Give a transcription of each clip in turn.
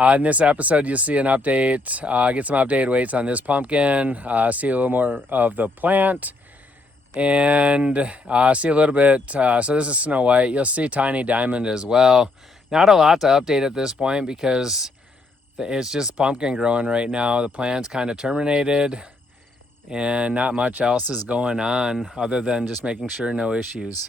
In this episode, you'll see an update, get some updated weights on this pumpkin, see a little more of the plant, and see a little bit. So this is Snow White. You'll see Tiny Diamond as well. Not a lot to update at this point because it's just pumpkin growing right now. The plant's kind of terminated and not much else is going on other than just making sure no issues.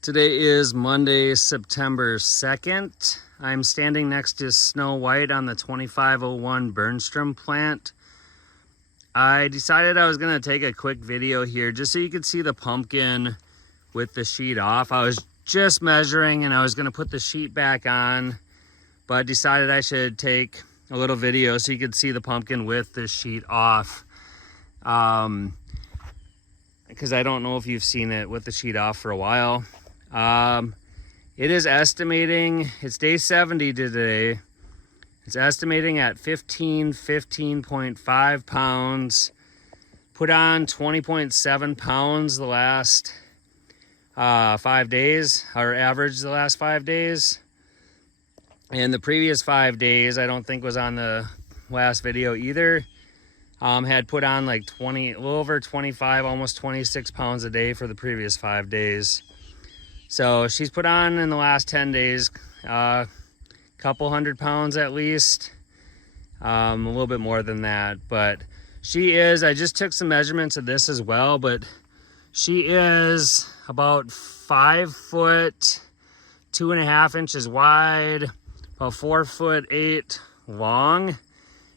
Today is Monday, September 2nd. I'm standing next to Snow White on the 2501 Bernstrom plant. I decided I was going to take a quick video here just so you could see the pumpkin with the sheet off. I was just measuring and I was going to put the sheet back on, but decided I should take a little video so you could see the pumpkin with the sheet off. Because I don't know if you've seen it with the sheet off for a while. It is estimating, it's day 70 today. It's estimating at 15.5 pounds. Put on 20.7 pounds the last 5 days, or average the last 5 days. And the previous 5 days, I don't think was on the last video either. Had put on like a little over 25, almost 26 pounds a day for the previous 5 days. So she's put on in the last 10 days, couple hundred pounds at least, a little bit more than that, but she is, I just took some measurements of this as well, but she is about 5 foot 2.5 inches wide, about 4'8" long,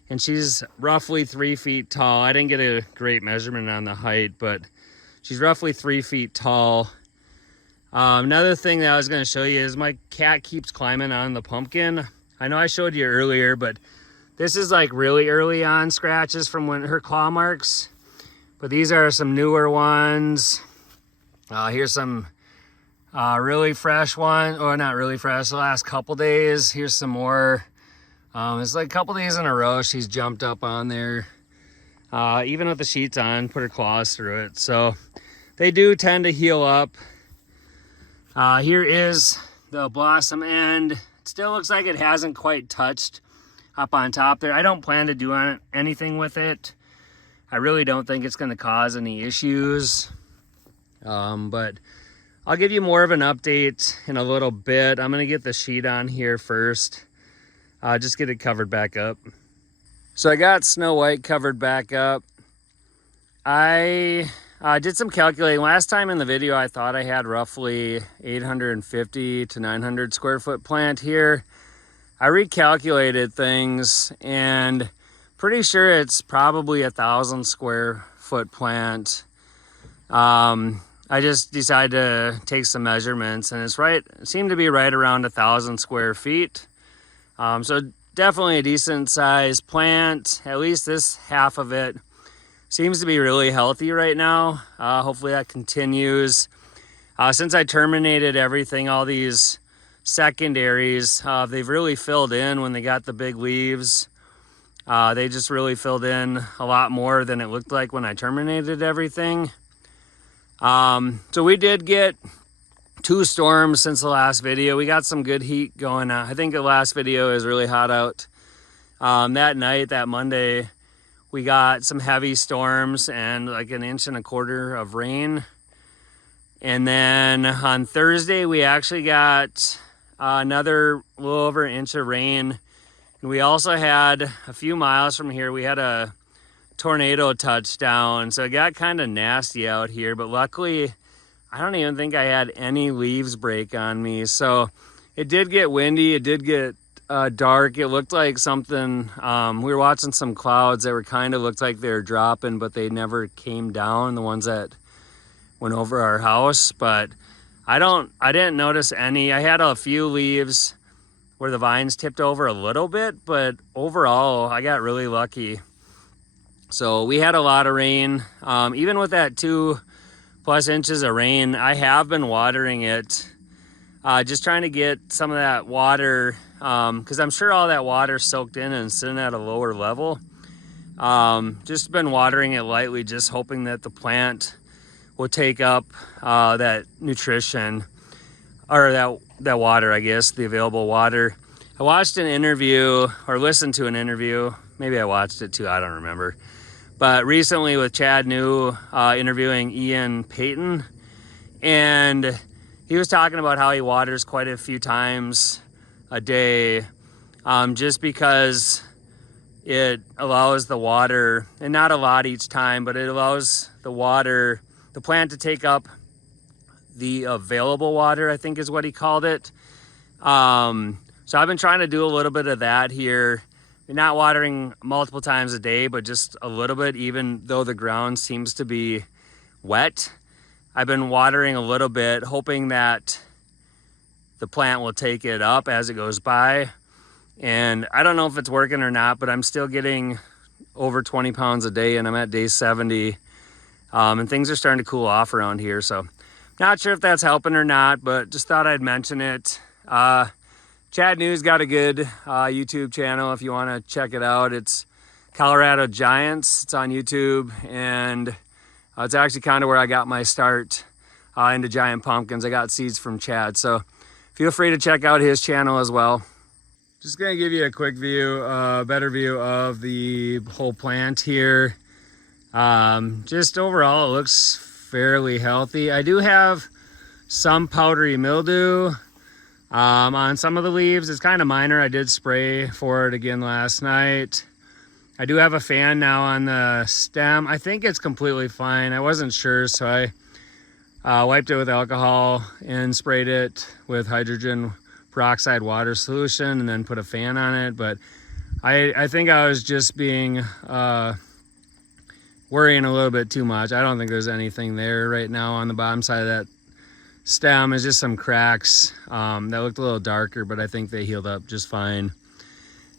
and she's roughly 3 feet tall. I didn't get a great measurement on the height, but she's roughly 3 feet tall. Another thing that I was going to show you is my cat keeps climbing on the pumpkin. I know I showed you earlier, but this is like really early on scratches from when her claw marks. But these are some newer ones. Here's some really fresh one, or not really fresh, the last couple days. Here's some more. It's like a couple days in a row she's jumped up on there. Even with the sheets on, put her claws through it. So they do tend to heal up. Here is the blossom end. It still looks like it hasn't quite touched up on top there. I don't plan to do anything with it. I really don't think it's going to cause any issues. But I'll give you more of an update in a little bit. I'm going to get the sheet on here first. Just get it covered back up. So I got Snow White covered back up. I did some calculating. Last time in the video, I thought I had roughly 850 to 900 square foot plant here. I recalculated things and pretty sure it's probably 1,000 square foot plant. I just decided to take some measurements and it seemed to be right around 1,000 square feet. So definitely a decent sized plant. At least this half of it seems to be really healthy right now. Hopefully that continues. Since I terminated everything, all these secondaries, they've really filled in when they got the big leaves. They just really filled in a lot more than it looked like when I terminated everything. So we did get 2 storms since the last video. We got some good heat going on. I think the last video is really hot out. That night, that Monday, we got some heavy storms and like 1.25 inches of rain. And then on Thursday, we actually got another little over 1 inch of rain. And we also had a few miles from here, we had a tornado touchdown. So it got kind of nasty out here, but luckily, I don't even think I had any leaves break on me. So it did get windy, it did get dark. It looked like something, we were watching some clouds that were kind of looked like they were dropping, but they never came down, the ones that went over our house. But I didn't notice any. I had a few leaves where the vines tipped over a little bit, but overall I got really lucky. So we had a lot of rain. Even with that 2+ inches of rain, I have been watering it. Just trying to get some of that water, because I'm sure all that water soaked in and sitting at a lower level. Just been watering it lightly, just hoping that the plant will take up that nutrition, or that water, I guess, the available water. I watched an interview or listened to an interview. Maybe I watched it too, I don't remember. But recently with Chad New interviewing Ian Payton, and he was talking about how he waters quite a few times a day, just because it allows the water, and not a lot each time, but it allows the water, the plant to take up the available water, I think is what he called it. So I've been trying to do a little bit of that here. Not watering multiple times a day, but just a little bit, even though the ground seems to be wet. I've been watering a little bit, hoping that the plant will take it up as it goes by. And I don't know if it's working or not, but I'm still getting over 20 pounds a day, and I'm at day 70. And things are starting to cool off around here. So not sure if that's helping or not, but just thought I'd mention it. Chad New's got a good YouTube channel if you want to check it out. It's Colorado Giants. It's on YouTube, and it's actually kind of where I got my start into giant pumpkins. I got seeds from Chad, so feel free to check out his channel as well. Just gonna give you a quick view, better view of the whole plant here. Just overall, it looks fairly healthy. I do have some powdery mildew on some of the leaves. It's kind of minor. I did spray for it again last night. I do have a fan now on the stem. I think it's completely fine. I wasn't sure, so I wiped it with alcohol and sprayed it with hydrogen peroxide water solution and then put a fan on it. But I think I was just being worrying a little bit too much. I don't think there's anything there right now on the bottom side of that stem. Is just some cracks that looked a little darker, but I think they healed up just fine.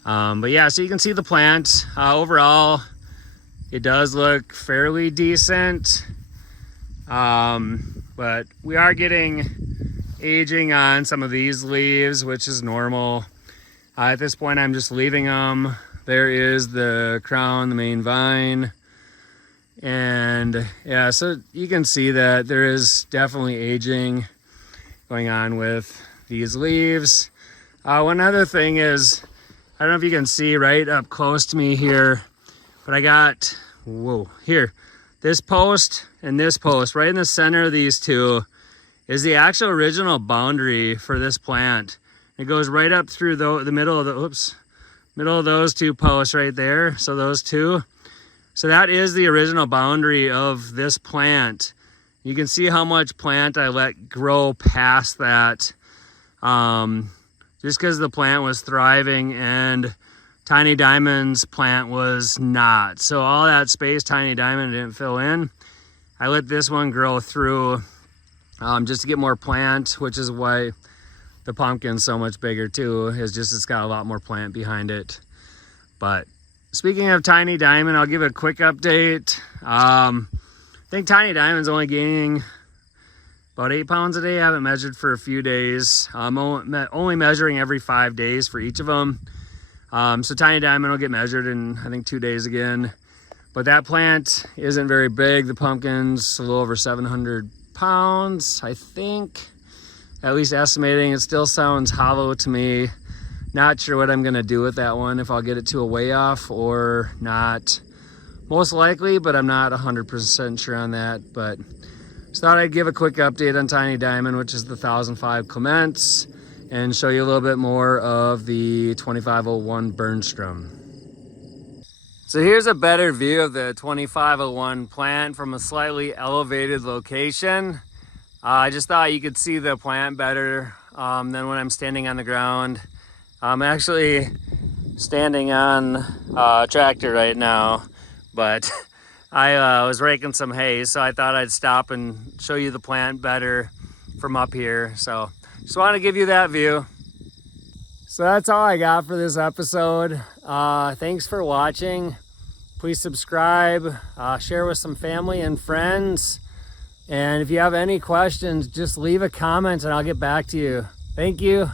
But yeah, so you can see the plant overall, it does look fairly decent, but we are getting aging on some of these leaves, which is normal. At this point, I'm just leaving them. There is the crown, the main vine. And yeah, so you can see that there is definitely aging going on with these leaves. One other thing is, I don't know if you can see right up close to me here, but I got, whoa, here, this post and this post, right in the center of these two is the actual original boundary for this plant. It goes right up through the middle of the, middle of those two posts right there. So those two. So that is the original boundary of this plant. You can see how much plant I let grow past that, just because the plant was thriving and Tiny Diamond's plant was not. So all that space Tiny Diamond didn't fill in, I let this one grow through just to get more plant, which is why the pumpkin's so much bigger too, is just it's got a lot more plant behind it. But speaking of Tiny Diamond, I'll give a quick update. I think Tiny Diamond's only gaining about 8 pounds a day. I haven't measured for a few days. I'm only measuring every 5 days for each of them. So Tiny Diamond will get measured in, I think, 2 days again. But that plant isn't very big. The pumpkin's a little over 700 pounds, I think. At least estimating. It still sounds hollow to me. Not sure what I'm gonna do with that one, if I'll get it to a weigh off or not. Most likely, but I'm not 100% sure on that. But just thought I'd give a quick update on Tiny Diamond, which is the 1005 Clements, and show you a little bit more of the 2501 Bernstrom. So here's a better view of the 2501 plant from a slightly elevated location. I just thought you could see the plant better than when I'm standing on the ground. I'm actually standing on a tractor right now, but I was raking some hay, so I thought I'd stop and show you the plant better from up here. So just want to give you that view. So that's all I got for this episode. Thanks for watching. Please subscribe, share with some family and friends. And if you have any questions, just leave a comment and I'll get back to you. Thank you.